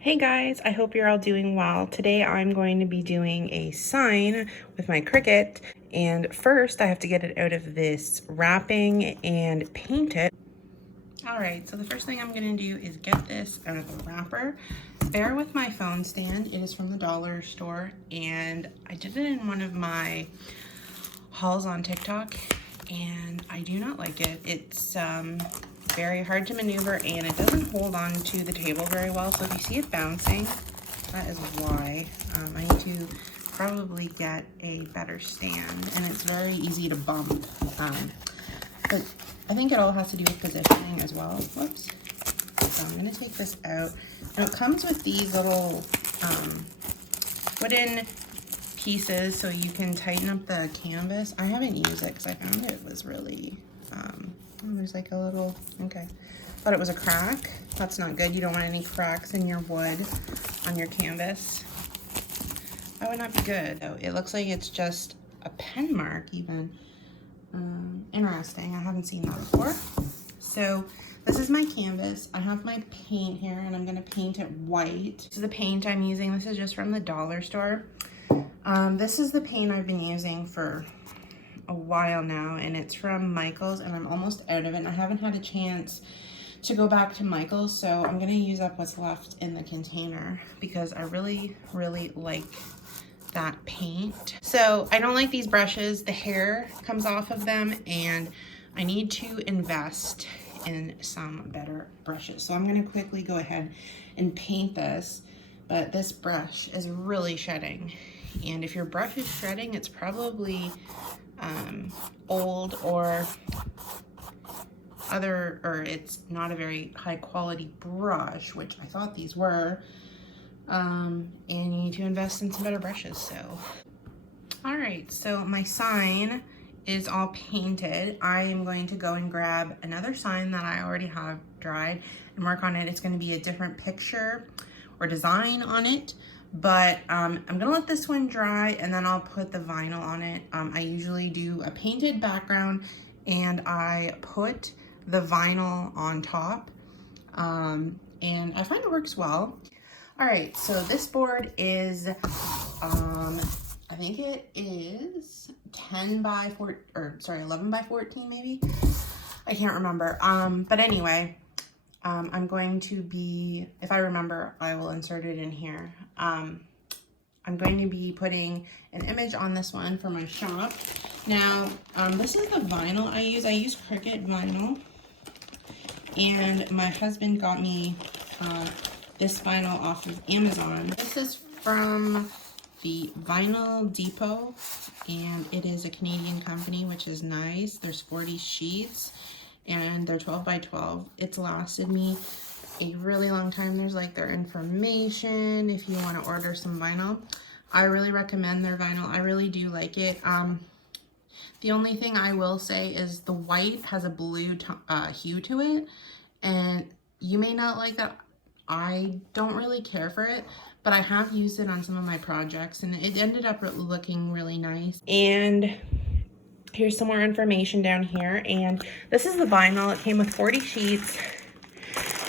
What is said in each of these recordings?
Hey guys, I hope you're all doing well. Today I'm going to be doing a sign with my Cricut, and first I have to get it out of this wrapping and paint it. Alright, so the first thing I'm going to do is get this out of the wrapper. Bear with my phone stand. It is from the dollar store, and I did it in one of my hauls on TikTok, and I do not like it. It's very hard to maneuver, and it doesn't hold on to the table very well. So if you see it bouncing, that is why. I need to probably get a better stand, and it's very easy to bump. But I think it all has to do with positioning as well. Whoops. So I'm going to take this out. Now it comes with these little wooden pieces so you can tighten up the canvas. I haven't used it because I found it was really, oh, there's like a little, okay. Thought it was a crack. That's not good. You don't want any cracks in your wood on your canvas. That would not be good. Oh, it looks like it's just a pen mark even. Interesting. I haven't seen that before. So this is my canvas. I have my paint here and I'm going to paint it white. This is the paint I'm using. This is just from the dollar store. This is the paint I've been using for a while now, and it's from Michael's, and I'm almost out of it, and I haven't had a chance to go back to Michael's, so I'm going to use up what's left in the container because I really, really like that paint. So I don't like these brushes. The hair comes off of them, and I need to invest in some better brushes. So I'm going to quickly go ahead and paint this, but this brush is really shedding. And if your brush is shredding, it's probably old or it's not a very high quality brush, which I thought these were. And you need to invest in some better brushes. So, all right, so my sign is all painted. I am going to go and grab another sign that I already have dried and work on it. It's going to be a different picture or design on it. But I'm gonna let this one dry and then I'll put the vinyl on it. I usually do a painted background and I put the vinyl on top, and I find it works well. All right, so this board is, I think it is 11 by 14 maybe. I can't remember. But anyway, I'm going to be, if I remember, I will insert it in here. I'm going to be putting an image on this one for my shop. Now, this is the vinyl I use. I use Cricut vinyl. And my husband got me this vinyl off of Amazon. This is from the Vinyl Depot, and it is a Canadian company, which is nice. There's 40 sheets. And they're 12 by 12. It's lasted me a really long time. There's like their information if you want to order some vinyl. I really recommend their vinyl. I really do like it. The only thing I will say is the white has a blue hue to it, and you may not like that. I don't really care for it, but I have used it on some of my projects, and it ended up looking really nice. And here's some more information down here, and this is the vinyl. It came with 40 sheets.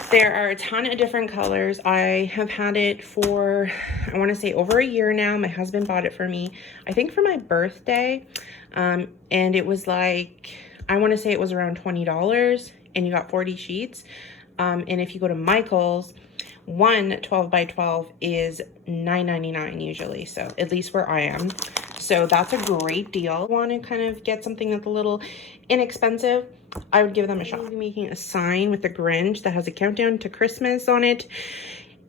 There are a ton of different colors. I have had it for, I want to say, over a year now. My husband bought it for me, I think for my birthday, and it was like, I want to say it was around $20, and you got 40 sheets. And if you go to Michael's, one 12 by 12 is $9.99 usually, so at least where I am. So that's a great deal. Want to kind of get something that's a little inexpensive, I would give them a shot. I'm making a sign with a Grinch that has a countdown to Christmas on it,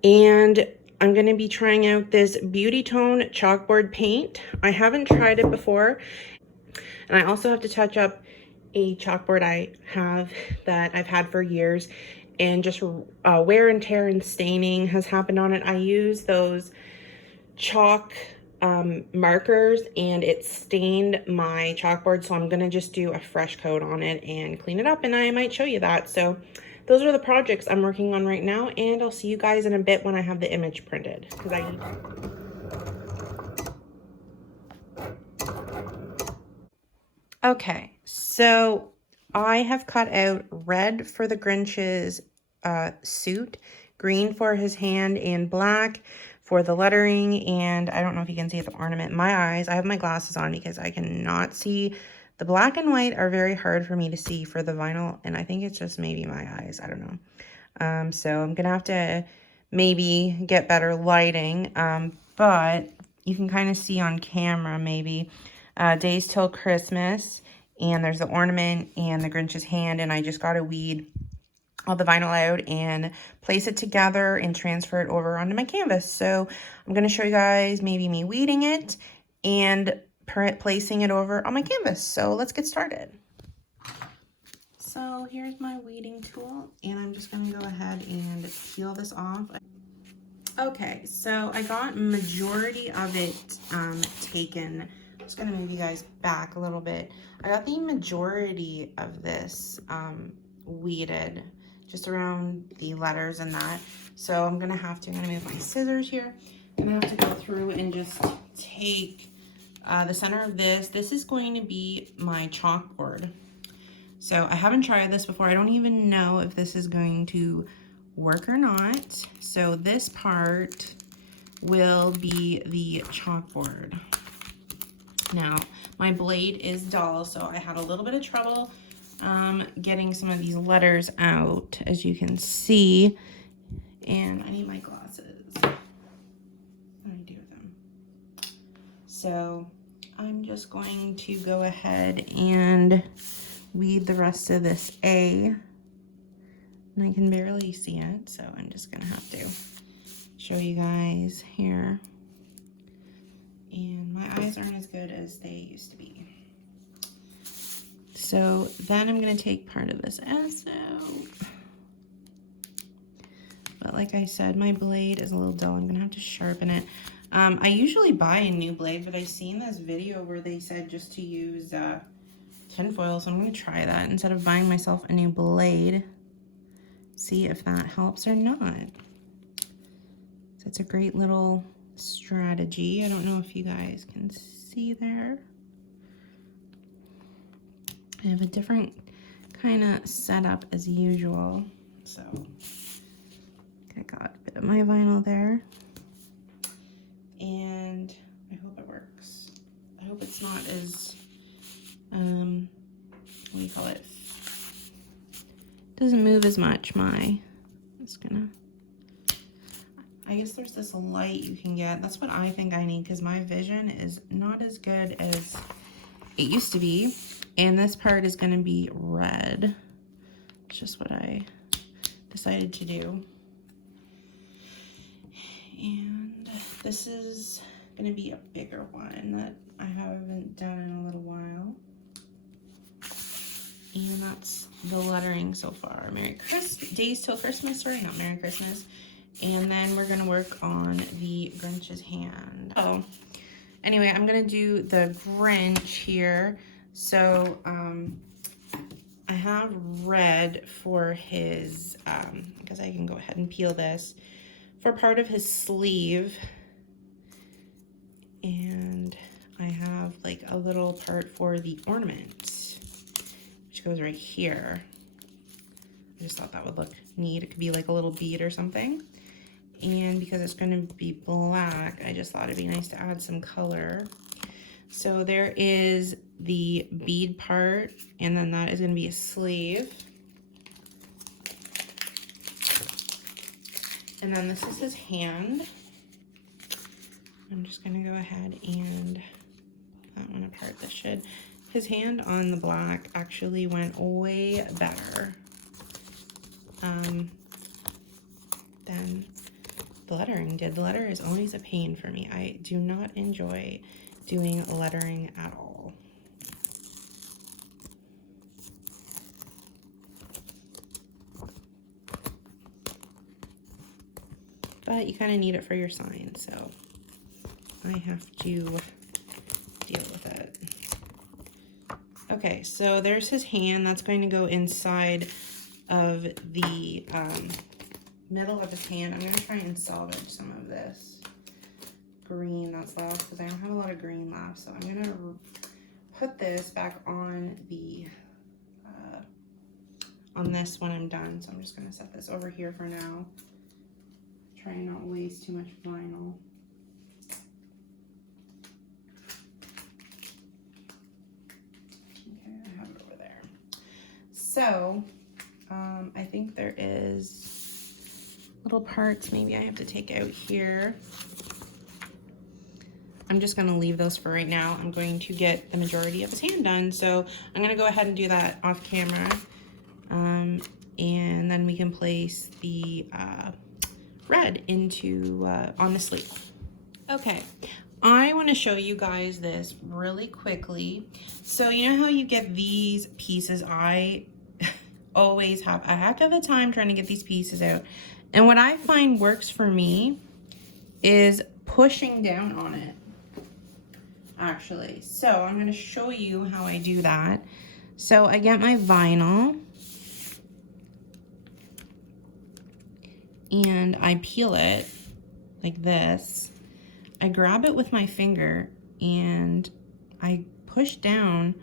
and I'm going to be trying out this Beauty Tone Chalkboard Paint. I haven't tried it before, and I also have to touch up a chalkboard I have that I've had for years, and just wear and tear and staining has happened on it. I use those chalk markers, and it stained my chalkboard, so I'm gonna just do a fresh coat on it and clean it up, and I might show you that. So those are the projects I'm working on right now, and I'll see you guys in a bit when I have the image printed, because I need Okay, so I have cut out red for the Grinch's suit, green for his hand and black for the lettering. And I don't know if you can see the ornament. My eyes, I have my glasses on because I cannot see. The black and white are very hard for me to see for the vinyl, and I think it's just maybe my eyes. I don't know. So I'm gonna have to maybe get better lighting, but you can kind of see on camera maybe. Days Till Christmas, and there's the ornament and the Grinch's hand, and I just got to weed all the vinyl out and place it together and transfer it over onto my canvas. So I'm going to show you guys maybe me weeding it and placing it over on my canvas. So let's get started. So here's my weeding tool, and I'm just going to go ahead and peel this off. Okay, so I got majority of it taken. I'm just going to move you guys back a little bit. I got the majority of this weeded, just around the letters and that. So I'm going to move my scissors here. I'm going to have to go through and just take the center of this. This is going to be my chalkboard. So I haven't tried this before. I don't even know if this is going to work or not. So this part will be the chalkboard. Now, my blade is dull, so I had a little bit of trouble getting some of these letters out, as you can see. And I need my glasses. What do I do with them? So I'm just going to go ahead and weed the rest of this A. And I can barely see it, so I'm just gonna have to show you guys here. And my eyes aren't as good as they used to be. So then I'm gonna take part of this S out. But like I said, my blade is a little dull. I'm gonna have to sharpen it. I usually buy a new blade, but I've seen this video where they said just to use tinfoil, so I'm gonna try that instead of buying myself a new blade. See if that helps or not. So it's a great little strategy. I don't know if you guys can see there. I have a different kind of setup as usual. So I got a bit of my vinyl there. And I hope it works. I hope it's not as, what do you call it? Doesn't move as much. I guess there's this light you can get. That's what I think I need, because my vision is not as good as it used to be. And this part is going to be red. It's just what I decided to do. And this is going to be a bigger one that I haven't done in a little while. And that's the lettering so far. Days Till Christmas, sorry, not Merry Christmas. And then we're gonna work on the Grinch's hand. Oh, anyway, I'm gonna do the Grinch here. So I have red for his, I guess I can go ahead and peel this, for part of his sleeve. And I have like a little part for the ornament, which goes right here. I just thought that would look neat. It could be like a little bead or something. And because it's going to be black, I just thought it'd be nice to add some color. So there is the bead part, and then that is going to be a sleeve. And then this is his hand. I'm just going to go ahead and pull that one apart. This should... His hand on the black actually went way better than the lettering did. The letter is always a pain for me. I do not enjoy doing lettering at all. But you kind of need it for your sign, so I have to deal with it. Okay, so there's his hand. That's going to go inside of the middle of his hand. I'm going to try and salvage some of this green that's left, because I don't have a lot of green left. So I'm going to put this back on the on this when I'm done. So I'm just going to set this over here for now. Try and not waste too much vinyl. Okay, I have it over there. So, I think there is little parts maybe I have to take out here. I'm just gonna leave those for right now. I'm going to get the majority of his hand done. So I'm gonna go ahead and do that off camera. And then we can place the red into on the sleeve. Okay, I wanna show you guys this really quickly. So you know how you get these pieces? I have to have the time trying to get these pieces out. And what I find works for me is pushing down on it, actually. So I'm going to show you how I do that. So I get my vinyl and I peel it like this. I grab it with my finger and I push down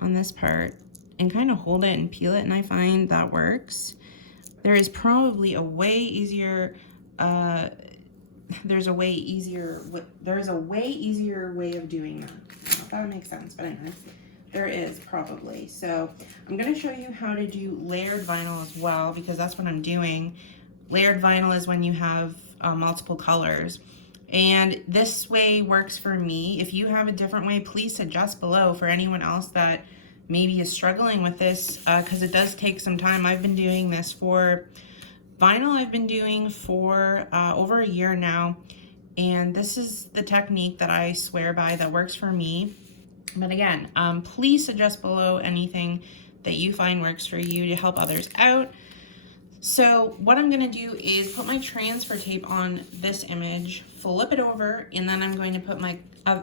on this part and kind of hold it and peel it, and I find that works. There is probably a way easier there's a way easier way of doing that. I don't know if that makes sense, but anyway, there is probably. So I'm going to show you how to do layered vinyl as well, because that's what I'm doing. Layered vinyl is when you have multiple colors, and this way works for me. If you have a different way, please suggest below for anyone else that maybe is struggling with this, because it does take some time. I've been doing this for vinyl, I've been doing for over a year now, and this is the technique that I swear by that works for me. But again, please suggest below anything that you find works for you to help others out. So what I'm going to do is put my transfer tape on this image, flip it over, and then I'm going to put my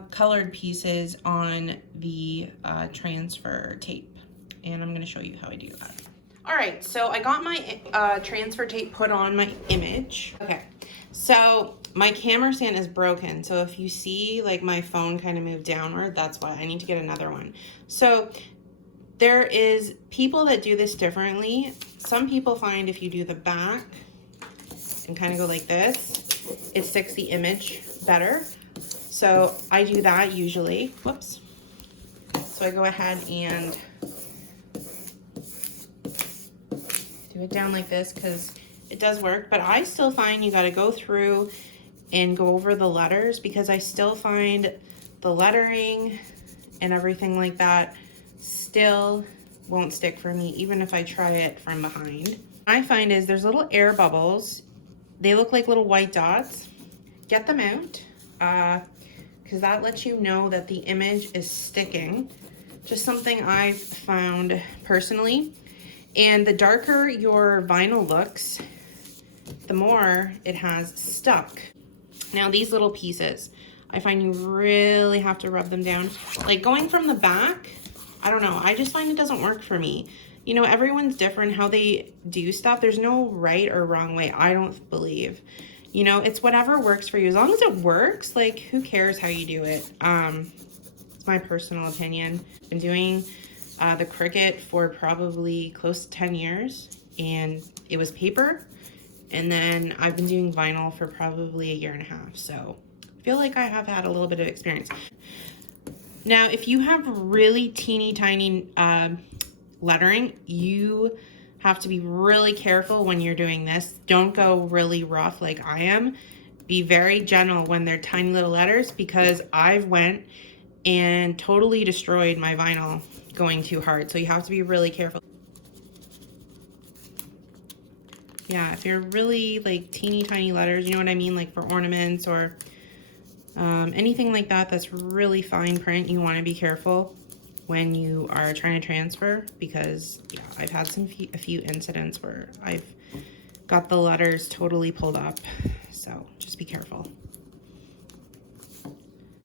colored pieces on the transfer tape, and I'm going to show you how I do that. All right, so I got my transfer tape put on my image. Okay, so my camera stand is broken, so if you see like my phone kind of move downward, that's why I need to get another one. So there is people that do this differently. Some people find if you do the back and kind of go like this, it sticks the image better. So I do that usually. Whoops. So I go ahead and do it down like this because it does work, but I still find you got to go through and go over the letters, because I still find the lettering and everything like that still won't stick for me, even if I try it from behind. What I find is there's little air bubbles. They look like little white dots. Get them out, because that lets you know that the image is sticking. Just something I've found personally. And the darker your vinyl looks, the more it has stuck. Now these little pieces, I find you really have to rub them down. Like going from the back, I don't know, I just find it doesn't work for me. You know, everyone's different how they do stuff. There's no right or wrong way, I don't believe. You know, it's whatever works for you. As long as it works, like, who cares how you do it? It's my personal opinion. I've been doing the Cricut for probably close to 10 years, and it was paper. And then I've been doing vinyl for probably a year and a half. So I feel like I have had a little bit of experience. Now, if you have really teeny tiny lettering, you have to be really careful when you're doing this. Don't go really rough like I am. Be very gentle when they're tiny little letters, because I've went and totally destroyed my vinyl going too hard. So you have to be really careful. Yeah, if you're really like teeny tiny letters, you know what I mean? Like for ornaments or anything like that that's really fine print, you want to be careful when you are trying to transfer, because yeah, I've had a few incidents where I've got the letters totally pulled up, so just be careful.